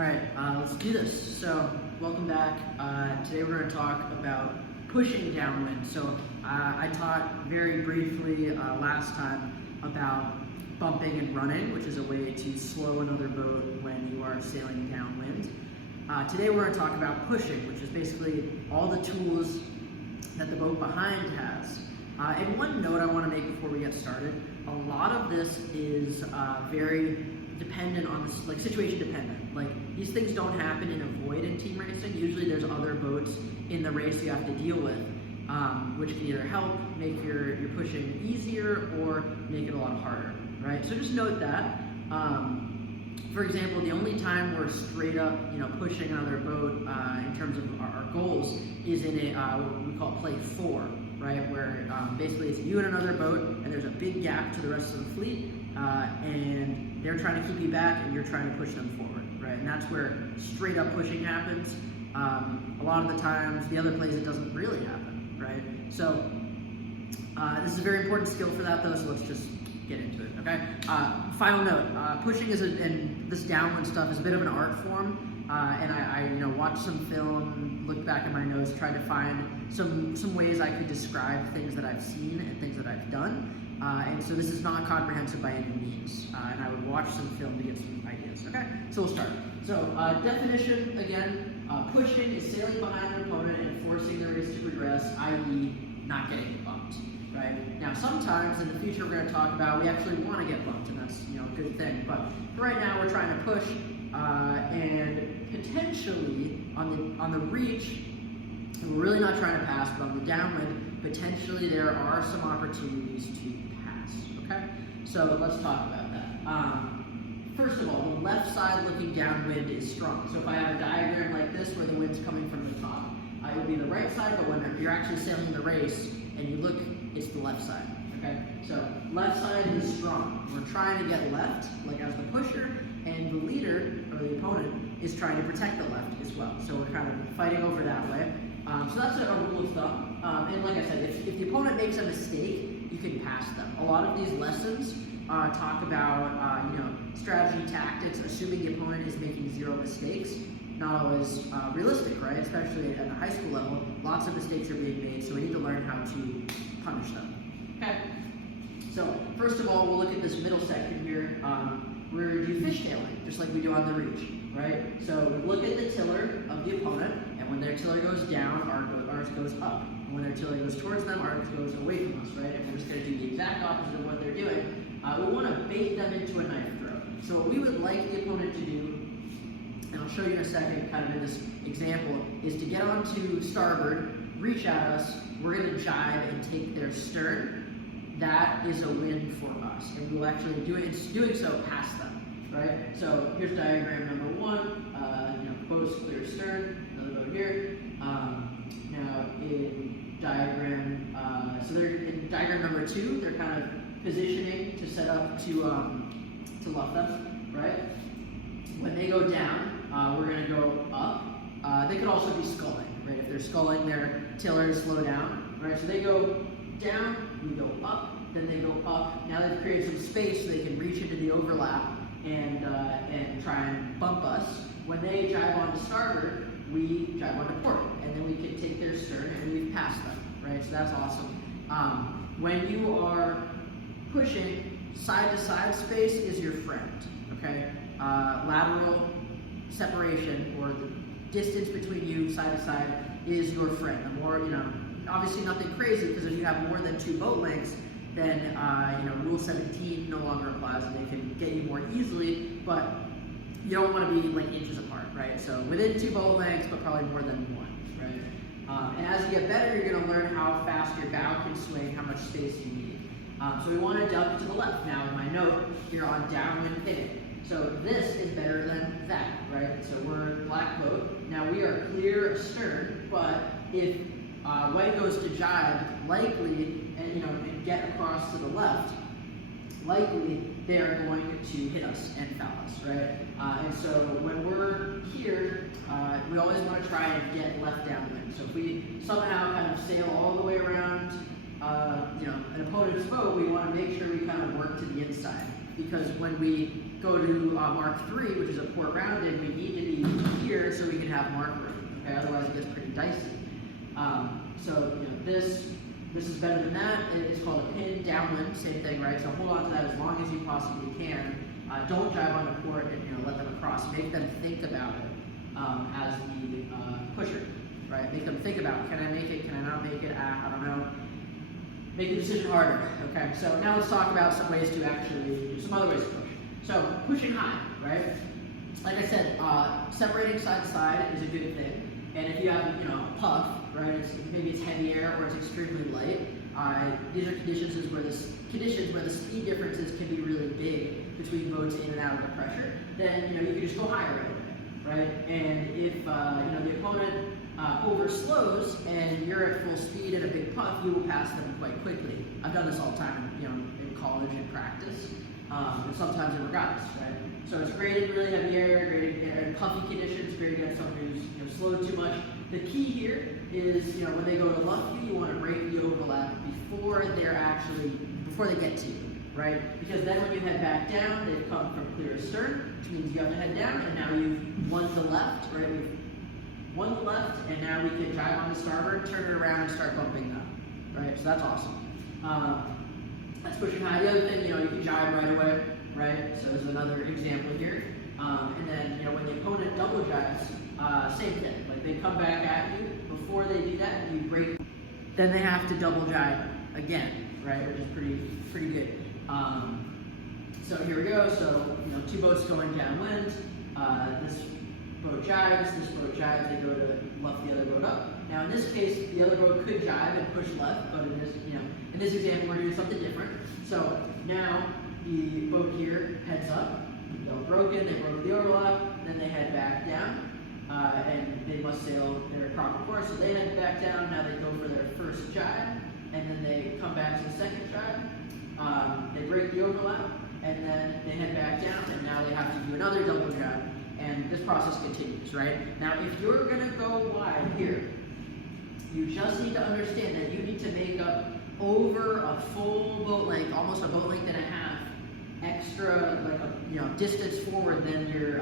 All right, let's do this. So, welcome back. Today we're going to talk about pushing downwind. So, I taught very briefly last time about bumping and running, which is a way to slow another boat when you are sailing downwind. Today we're going to talk about pushing, which is basically all the tools that the boat behind has. And one note I want to make before we get started: a lot of this is very dependent on this, like situation dependent. Like these things don't happen in a void in team racing. Usually there's other boats in the race you have to deal with, which can either help make your pushing easier or make it a lot harder, right? So just note that. For example, the only time we're straight up, pushing another boat in terms of our goals is in a what we call play 4, right? Where basically it's you and another boat, and there's a big gap to the rest of the fleet, and they're trying to keep you back, and you're trying to push them forward, right? And that's where straight up pushing happens. A lot of the times, the other plays it doesn't really happen, right? So this is a very important skill for that, though. So let's just get into it, okay? Final note: pushing and this downwind stuff is a bit of an art form, and I watched some film, looked back at my notes, tried to find some ways I could describe things that I've seen and things that I've done. And so this is not comprehensive by any means, and I would watch some film to get some ideas. Okay, so we'll start. So definition again: pushing is sailing behind an opponent and forcing the race to progress, i.e., not getting bumped. Right? Now, sometimes in the future we're going to talk about we actually want to get bumped, and that's a good thing. But for right now, we're trying to push, and potentially on the reach, we're really not trying to pass, but on the downwind, potentially there are some opportunities to pass. Okay, so let's talk about that. First of all, the left side looking downwind is strong. So if I have a diagram like this where the wind's coming from the top, it would be the right side, but when you're actually sailing the race and you look, it's the left side. Okay, so left side is strong. We're trying to get left, like as the pusher, and the leader or the opponent is trying to protect the left as well. So we're kind of fighting over that way. So that's a rule of thumb. And like I said, if the opponent makes a mistake, you can pass them. A lot of these lessons talk about strategy, tactics, assuming the opponent is making 0 mistakes. Not always realistic, right? Especially at the high school level, lots of mistakes are being made, so we need to learn how to punish them. Okay. So first of all, we'll look at this middle section here. We're do fishtailing, just like we do on the reach, right? So we look at the tiller of the opponent, and when their tiller goes down, ours goes up. And when their tiller goes towards them, ours goes away from us, right? And we're just going to do the exact opposite of what they're doing. We want to bait them into a knife throw. So what we would like the opponent to do, and I'll show you in a second, kind of in this example, is to get onto starboard, reach at us, we're going to jibe and take their stern. That is a win for us, and we'll actually doing so pass them, right? So here's diagram number 1. Boat's clear stern, another boat here. Now in diagram, they're in diagram number 2. They're kind of positioning to set up to luff them, right? When they go down, we're going to go up. They could also be sculling, right? If they're sculling, their tillers slow down, right? So they go down, we go up, then they go up. Now they've created some space so they can reach into the overlap and try and bump us. When they jibe onto starboard, we jibe onto port, and then we can take their stern and we've passed them, right? So that's awesome. When you are pushing, side-to-side space is your friend, okay? Lateral separation, or the distance between you side to side, is your friend. The more, obviously nothing crazy, because if you have more than 2 boat lengths, then Rule 17 no longer applies, and they can get you more easily, but you don't want to be like inches apart, right? So within 2 boat lengths, but probably more than 1, right? And as you get better, you're going to learn how fast your bow can swing, how much space you need. So we want to dump to the left. Now in my note, you're on downwind pitting. So this is better than that, right? So we're black boat. Now we are clear astern, but if white goes to jibe, likely, and get across to the left, likely they are going to hit us and foul us, right? And so when we're here, we always want to try and get left downwind. So if we somehow kind of sail all the way around, an opponent's boat, we want to make sure we kind of work to the inside, because when we go to Mark 3, which is a port rounding, we need to be clear so we can have mark room. Okay, otherwise it gets pretty dicey. So this is better than that. It's called a pin downwind, same thing, right? So hold on to that as long as you possibly can. Don't jive on the court and let them across. Make them think about it as the pusher, right? Make them think about, can I make it? Can I not make it? I don't know. Make the decision harder. Okay. So now let's talk about some ways to actually some other ways to push. So pushing high, right? Like I said, separating side to side is a good thing. And if you have a puff, right? Maybe it's heavy air or it's extremely light. These are conditions where the speed differences can be really big between boats in and out of the pressure. Then you can just go higher right away, right? And if the opponent overslows and you're at full speed at a big puff, you will pass them quite quickly. I've done this all the time, in college and practice, and sometimes in regattas, right? So it's great in really heavy air, great in puffy conditions, great against someone who's slowed too much. The key here is, when they go to luff you want to break the overlap before they get to you, right? Because then when you head back down, they've come from clear stern, which means you have to head down, and now you've won the left, right? We've won the left, and now we can drive on the starboard, turn it around, and start bumping them, right? So that's awesome. That's pushing high. The other thing, you can jive right away, right? So there's another example here. And then, when the opponent double jives, same thing. Like they come back at you. Before they do that, you break. Then they have to double jive again, right? Which is pretty good. So here we go. So two boats going downwind. This boat jives. This boat jives. They go to luff the other boat up. Now in this case, the other boat could jive and push left, but in this example, we're doing something different. So now the boat here heads up. They're broken. They broke the overlap. Then they head back down. And they must sail their proper course, so they head back down. Now they go for their first jive, and then they come back to the second jive. They break the overlap, and then they head back down, and now they have to do another double jive, and this process continues, right? Now, if you're going to go wide here, you just need to understand that you need to make up over a full boat length, almost a boat length and a half, extra, distance forward than your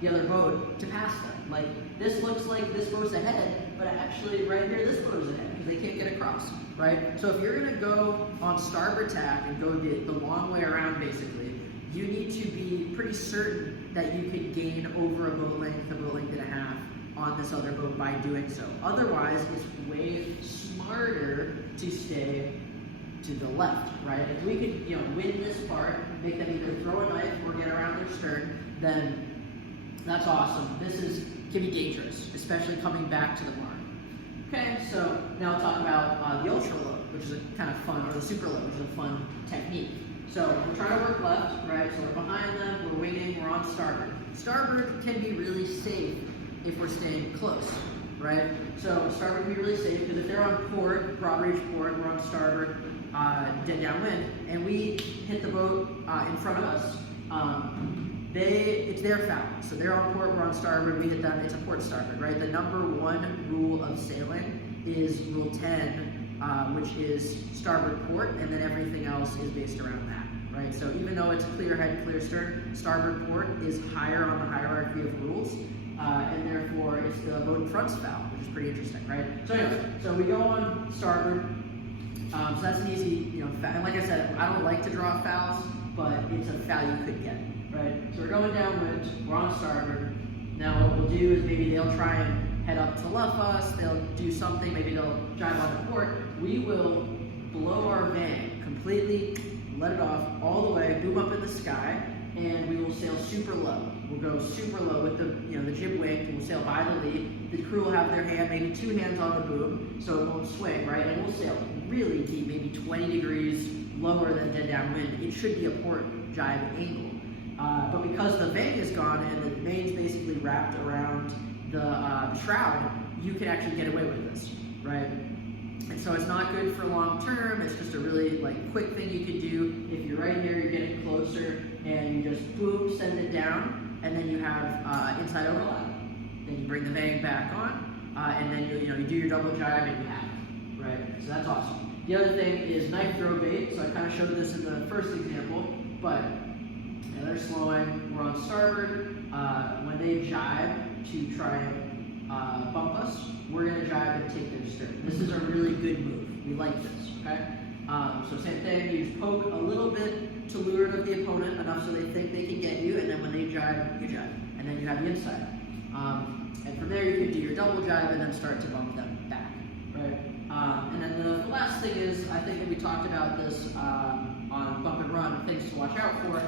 the other boat to pass them. Like, this looks like this boat's ahead, but actually right here, this boat is ahead, because they can't get across, right? So if you're gonna go on starboard tack and go the long way around, basically, you need to be pretty certain that you can gain over a boat length and a half on this other boat by doing so. Otherwise, it's way smarter to stay to the left, right? If we could, win this part, make them either throw a knife or get around their stern, then that's awesome. This can be dangerous, especially coming back to the mark. Okay, so now we'll talk about the ultra low, which is a kind of fun, or the super low, which is a fun technique. So we're trying to work left, right? So we're behind them, we're winging, we're on starboard. Starboard can be really safe if we're staying close, right? So starboard can be really safe because if they're on port, broad reach port, we're on starboard, dead downwind, and we hit the boat in front of us, it's their foul. So they're on port, we're on starboard, we hit them, it's a port starboard, right? The number one rule of sailing is rule 10, which is starboard port, and then everything else is based around that, right? So even though it's clear head, clear stern, starboard port is higher on the hierarchy of rules, and therefore it's the boat in front's foul, which is pretty interesting, right? So anyway, so we go on starboard, so that's an easy, foul. And like I said, I don't like to draw fouls, but it's a foul you could get. Right? So we're going downwind, we're on starboard. Now what we'll do is maybe they'll try and head up to luff us, they'll do something, maybe they'll drive on the port. We will blow our van completely, let it off all the way, boom up in the sky, and we will sail super low. We'll go super low with the jib wing, and we'll sail by the lead. The crew will have their hand, maybe two hands on the boom, so it won't swing, right? And we'll sail really deep, maybe 20 degrees lower than dead downwind. It should be a port jibe angle. But because the vang is gone and the main's basically wrapped around the shroud, you can actually get away with this, right? And so it's not good for long term. It's just a really quick thing you can do. If you're right here, you're getting closer, and you just boom, send it down, and then you have inside overlap. Then you bring the vang back on, and then you do your double jibe and you have it, right? So that's awesome. The other thing is knife throw bait. So I kind of showed this in the first example, but they're slowing, we're on starboard. When they jibe, to try and bump us, we're going to jibe and take their stern. This is a really good move. We like this, okay? So same thing, you just poke a little bit to lure of the opponent, enough so they think they can get you, and then when they jibe, you jibe. And then you have the inside. And from there you can do your double jibe and then start to bump them back, right? And then the last thing is, I think that we talked about this on bump and run, things to watch out for.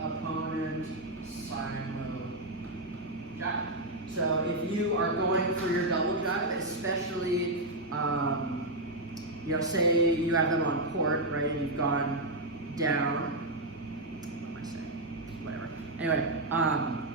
Opponent silo jibe. So if you are going for your double jibe, especially, say you have them on court, right, and you've gone down, what am I saying? Whatever. Anyway,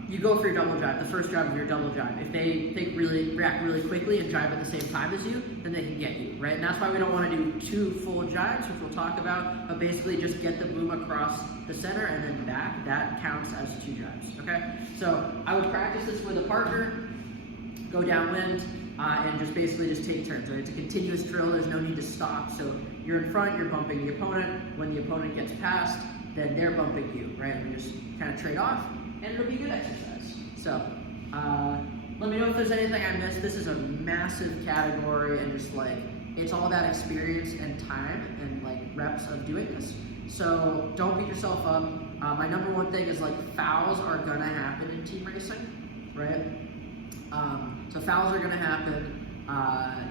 you go for your double jibe, the first jibe of your double jibe. If they react really quickly and jibe at the same time as you, then they can get you, right? And that's why we don't want to do 2 full jibes, which we'll talk about, but basically just get the boom across the center and then back. That counts as 2 jibes, okay? So I would practice this with a partner, go downwind, and just basically take turns, right? It's a continuous drill, there's no need to stop. So you're in front, you're bumping the opponent. When the opponent gets past, then they're bumping you, right? And we just kind of trade off, and it'll be a good exercise. So let me know if there's anything I missed. This is a massive category, and just it's all about experience and time and reps of doing this. So don't beat yourself up. My number one thing is fouls are gonna happen in team racing, right? So fouls are gonna happen,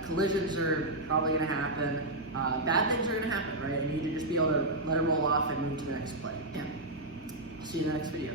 collisions are probably gonna happen, bad things are gonna happen, right? You need to just be able to let it roll off and move to the next play. Yeah. See you in the next video.